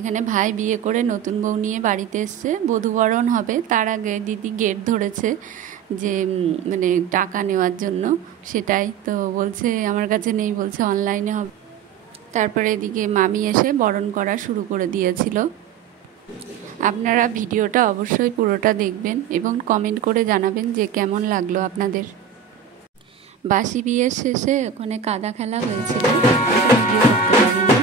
এখানে ভাই বিয়ে করে নতুন বউ নিয়ে বাড়িতে এসছে, বধূবরণ হবে। তার আগে দিদি গেট ধরেছে যে মানে টাকা নেওয়ার জন্য, সেটাই তো বলছে আমার কাছে নেই, বলছে অনলাইনে হবে। তারপরে এদিকে মামি এসে বরণ করা শুরু করে দিয়েছিল। আপনারা ভিডিওটা অবশ্যই পুরোটা দেখবেন এবং কমেন্ট করে জানাবেন যে কেমন লাগলো আপনাদের। বাসি বিয়ের শেষে ওখানে কাদা খেলা হয়েছিল, ভিডিও করতে পারিনি।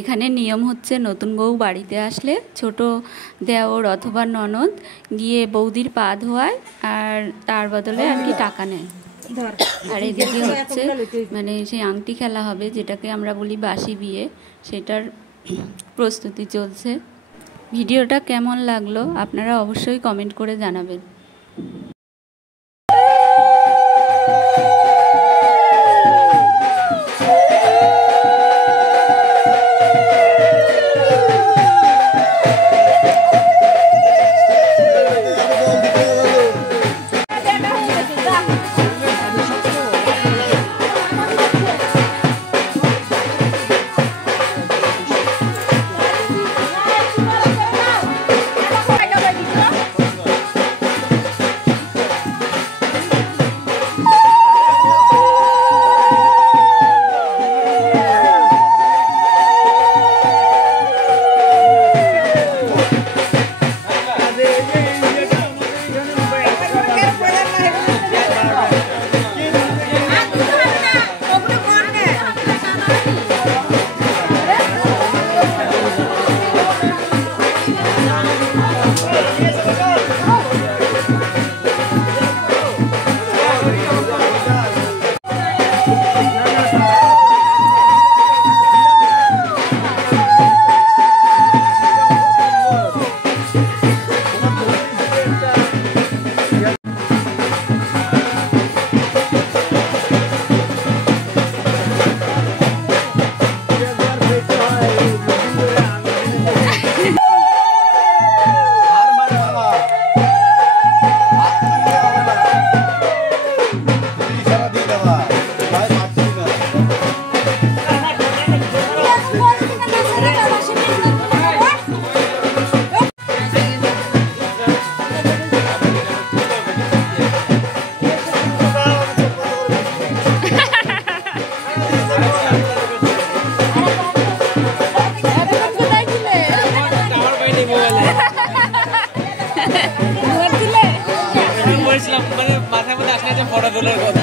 এখানে নিয়ম হচ্ছে নতুন বউ বাড়িতে আসলে ছোট দেওর অথবা ননদ গিয়ে বৌদির পা ধোয়ায় আর তার বদলে আর কি টাকা নেয়। আর এদিকে হচ্ছে মানে সেই আংটি খেলা হবে, যেটাকে আমরা বলি বাসি বিয়ে, সেটার প্রস্তুতি চলছে। ভিডিওটা কেমন লাগলো আপনারা অবশ্যই কমেন্ট করে জানাবেন। মাথার মধ্যে আসলে যে ফটো তোলার কথা।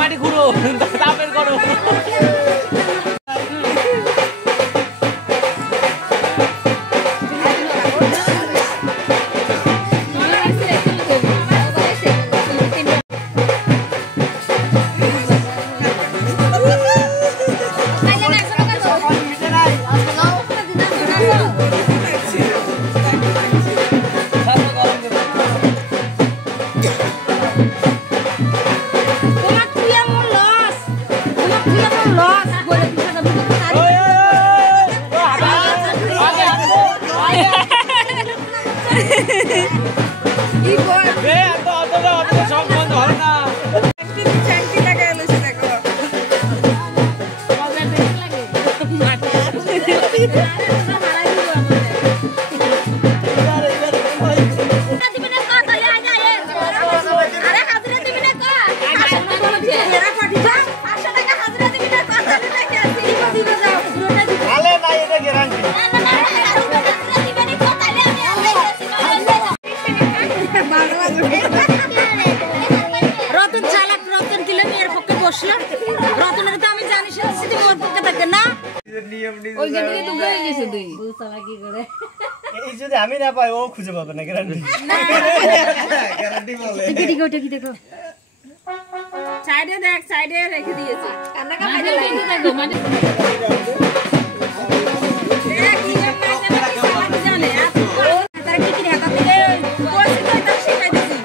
মাটি ঘুরো তাপের করো। রতন চালাক, রতন দিলে মেয়ের পক্ষে বসলো। রতনের তো আমি জানি সে মধ্যে থাকে না। ওইখান থেকে তো গয়ে গেছে তুই বুঝছলা কি করে এই যদি আমি না পাই ও খুঁজে পাবে না গ্যারান্টি গ্যারান্টি বলে দেখি দেখো সাইডে দেখ সাইডে রেখে দিয়েছে কান্না কা মানে বেঁধে থাকো মানে দেখ কি না জানে তার কি কি হাতে থেকে বসে তো তার শিখাই দিছি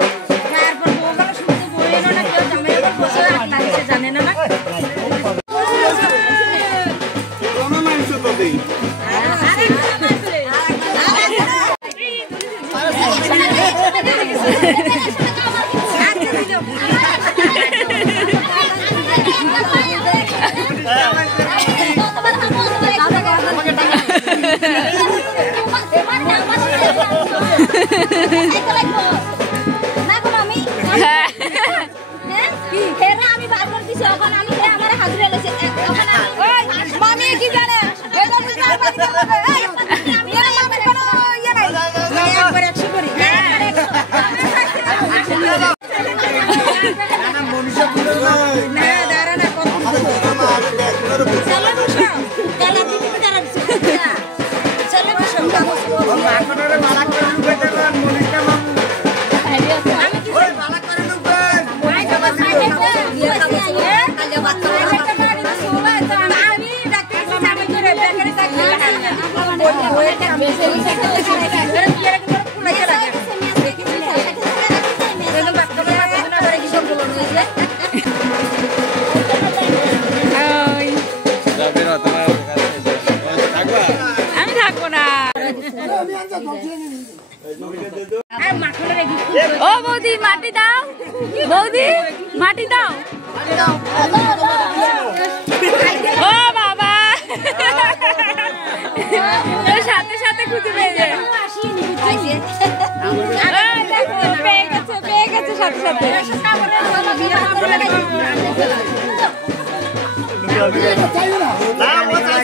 তারপর বউগুলো শুনতে বলে না কেউ জামাইয়ের বসে রাখনা সে জানে না কোন মানছ তো দেই ও বৌদি মাটি দাও বৌদি মাটি দাও ও বাবা সাথে সাথে খুঁজে পেয়ে গেছে সাথে সাথে না